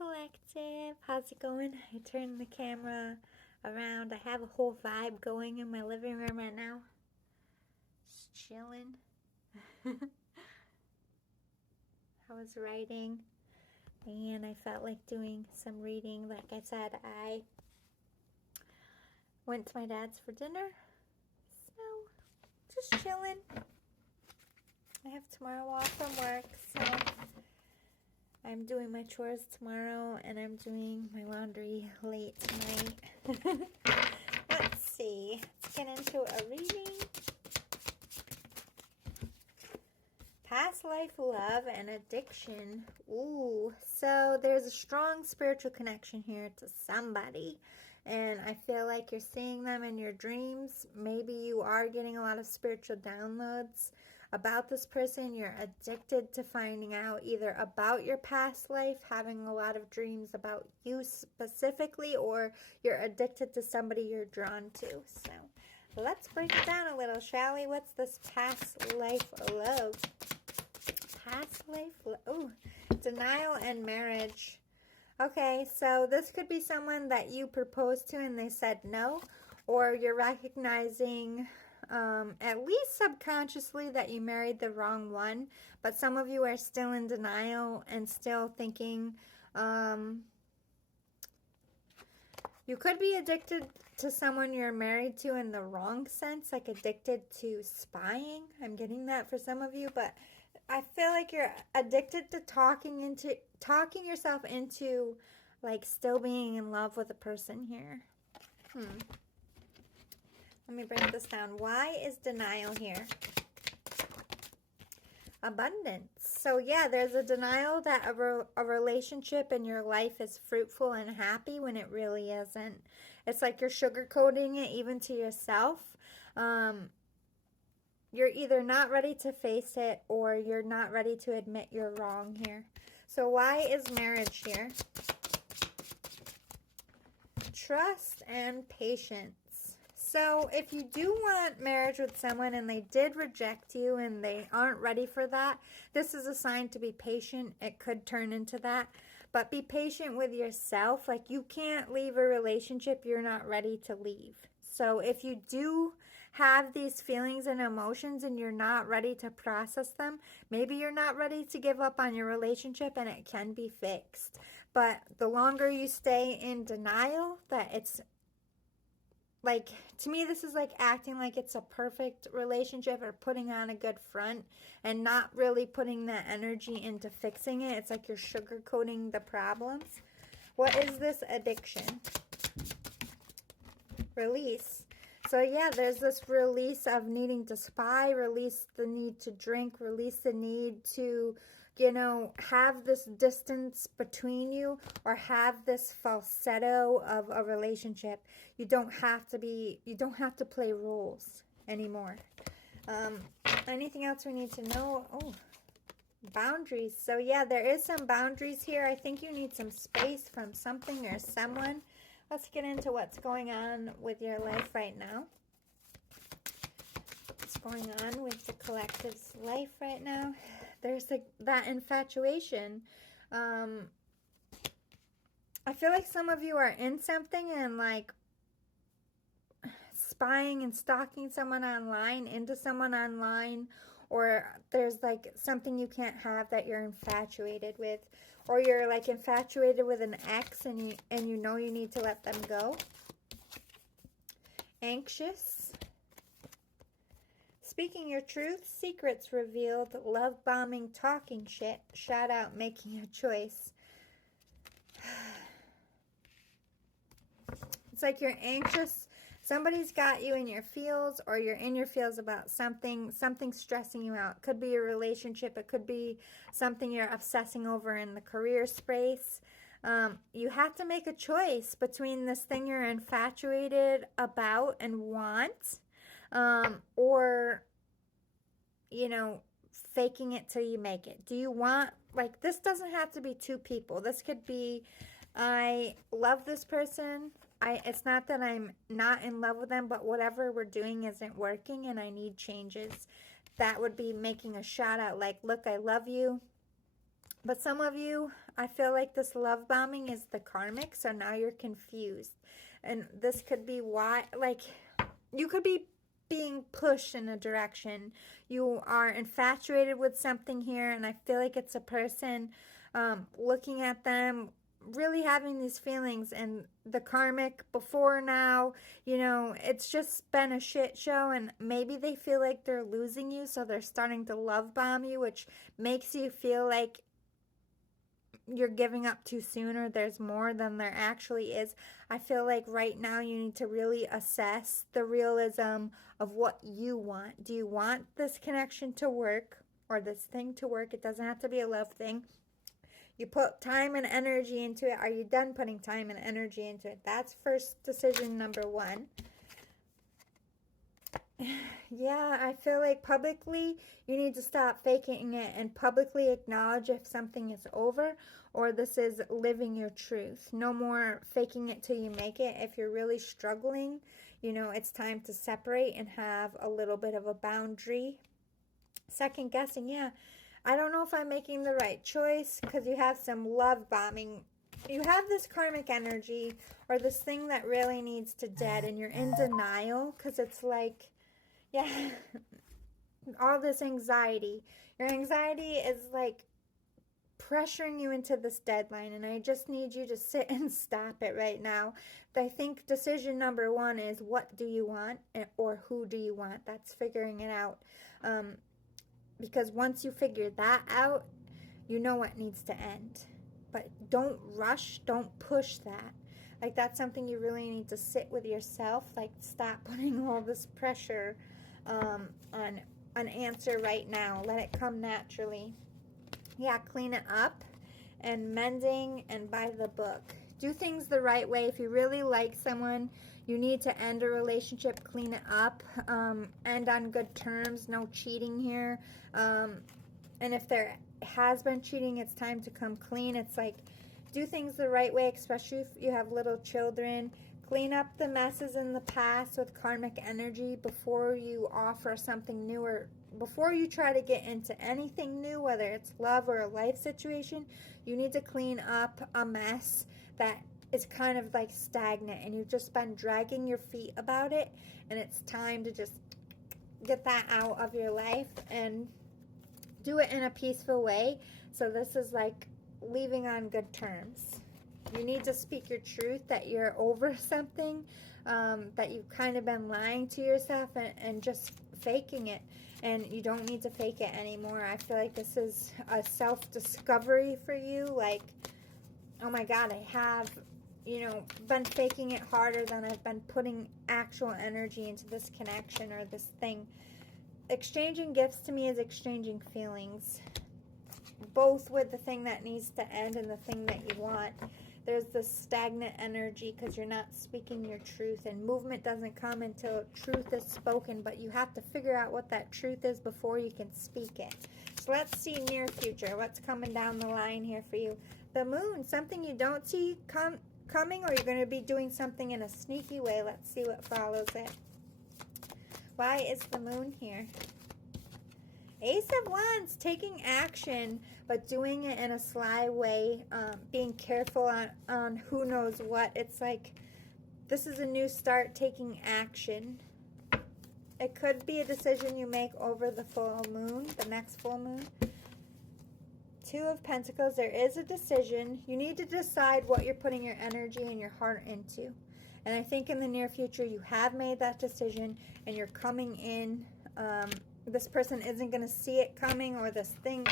Collective. How's it going? I turned the camera around. I have a whole vibe going in my living room right now. Just chilling. I was writing and I felt like doing some reading. Like I said, I went to my dad's for dinner. So, just chilling. I have tomorrow off from work, so I'm doing my chores tomorrow, and I'm doing my laundry late tonight. Let's see. Let's get into a reading. Past life love and addiction. Ooh, so there's a strong spiritual connection here to somebody. And I feel like you're seeing them in your dreams. Maybe you are getting a lot of spiritual downloads about this person. You're addicted to finding out either about your past life, having a lot of dreams about you specifically, or you're addicted to somebody you're drawn to. So let's break it down a little, shall we? What's this past life love? Past life love. Oh, denial and marriage. Okay, so this could be someone that you proposed to and they said no, or you're recognizing at least subconsciously that you married the wrong one, but some of you are still in denial and still thinking you could be addicted to someone you're married to in the wrong sense, like addicted to spying. I'm getting that for some of you, but I feel like you're addicted to talking yourself into like still being in love with a person here. Let me break this down. Why is denial here? Abundance. So yeah, there's a denial that a relationship in your life is fruitful and happy when it really isn't. It's like you're sugarcoating it even to yourself. You're either not ready to face it or you're not ready to admit you're wrong here. So why is marriage here? Trust and patience. So if you do want marriage with someone and they did reject you and they aren't ready for that, this is a sign to be patient. It could turn into that. But be patient with yourself. Like, you can't leave a relationship you're not ready to leave. So if you do have these feelings and emotions and you're not ready to process them, maybe you're not ready to give up on your relationship and it can be fixed. But the longer you stay in denial that it's like, to me, this is like acting like it's a perfect relationship or putting on a good front and not really putting that energy into fixing it. It's like you're sugarcoating the problems. What is this addiction? Release. So yeah, there's this release of needing to spy, release the need to drink, release the need to, have this distance between you or have this falsetto of a relationship. You don't have to play roles anymore. Anything else we need to know? Oh, boundaries. So yeah, there is some boundaries here. I think you need some space from something or someone. Let's get into what's going on with your life right now. What's going on with the collective's life right now? There's that infatuation. I feel like some of you are in something and like spying and stalking someone online, into someone online, or there's like something you can't have that you're infatuated with, or you're like infatuated with an ex and you know you need to let them go. Anxious. Speaking your truth, secrets revealed, love bombing, talking shit, shout out, making a choice. It's like you're anxious. Somebody's got you in your feels, or you're in your feels about something stressing you out. It could be a relationship. It could be something you're obsessing over in the career space. You have to make a choice between this thing you're infatuated about and want, or, faking it till you make it. Do you want, like, this doesn't have to be two people. This could be, I love this person. It's not that I'm not in love with them, but whatever we're doing isn't working and I need changes. That would be making a shout out like, look, I love you. But some of you, I feel like this love bombing is the karmic, so now you're confused. And this could be why, like, you could be being pushed in a direction. You are infatuated with something here, and I feel like it's a person looking at them, really having these feelings, and the karmic before now, you know, it's just been a shit show, and maybe they feel like they're losing you, so they're starting to love bomb you, which makes you feel like you're giving up too soon or there's more than there actually is. I feel like right now you need to really assess the realism of what you want. Do you want this connection to work or this thing to work? It doesn't have to be a love thing. You put time and energy into it. Are you done putting time and energy into it? That's first decision number one. Yeah, I feel like publicly you need to stop faking it and publicly acknowledge if something is over or this is living your truth. No more faking it till you make it. If you're really struggling, you know, it's time to separate and have a little bit of a boundary. Second guessing, yeah. I don't know if I'm making the right choice because you have some love bombing. You have this karmic energy or this thing that really needs to dead and you're in denial because it's like, yeah, all this anxiety. Your anxiety is like pressuring you into this deadline, and I just need you to sit and stop it right now. I think decision number one is what do you want or who do you want? That's figuring it out. Because once you figure that out, you know what needs to end. But don't rush, don't push that. Like that's something you really need to sit with yourself. Like stop putting all this pressure on an answer right now. Let it come naturally. Yeah, clean it up and mending and by the book. Do things the right way. If you really like someone, you need to end a relationship, clean it up, end on good terms, no cheating here. And if there has been cheating, it's time to come clean. It's like do things the right way, especially if you have little children. Clean up the messes in the past with karmic energy before you offer something new or before you try to get into anything new, whether it's love or a life situation. You need to clean up a mess that is kind of like stagnant and you've just been dragging your feet about it, and it's time to just get that out of your life and do it in a peaceful way. So this is like leaving on good terms. You need to speak your truth that you're over something, that you've kind of been lying to yourself and just faking it. And you don't need to fake it anymore. I feel like this is a self-discovery for you. Like, oh my God, I have, you know, been faking it harder than I've been putting actual energy into this connection or this thing. Exchanging gifts to me is exchanging feelings, both with the thing that needs to end and the thing that you want. There's this stagnant energy because you're not speaking your truth, and movement doesn't come until truth is spoken, but you have to figure out what that truth is before you can speak it. So let's see near future. What's coming down the line here for you? The moon, something you don't see coming, or you're going to be doing something in a sneaky way. Let's see what follows it. Why is the moon here? Ace of Wands, taking action, but doing it in a sly way, being careful on who knows what. It's like this is a new start, taking action. It could be a decision you make over the full moon, the next full moon. Two of Pentacles, there is a decision. You need to decide what you're putting your energy and your heart into. And I think in the near future you have made that decision and you're coming in. This person isn't going to see it coming, or this thing,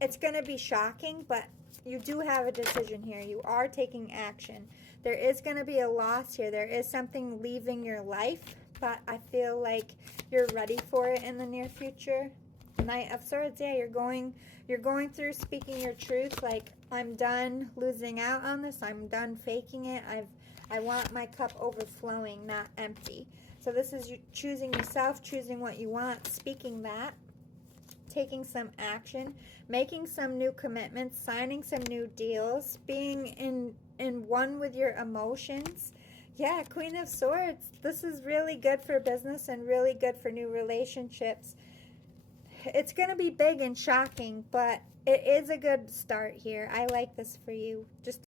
it's going to be shocking, but you do have a decision here. You are taking action. There is going to be a loss here. There is something leaving your life, but I feel like you're ready for it in the near future. Knight of Swords, yeah, you're going through speaking your truth. Like, I'm done losing out on this. I'm done faking it. I want my cup overflowing, not empty. So this is you choosing yourself, choosing what you want, speaking that, taking some action, making some new commitments, signing some new deals, being in one with your emotions. Yeah, Queen of Swords. This is really good for business and really good for new relationships. It's going to be big and shocking, but it is a good start here. I like this for you. Just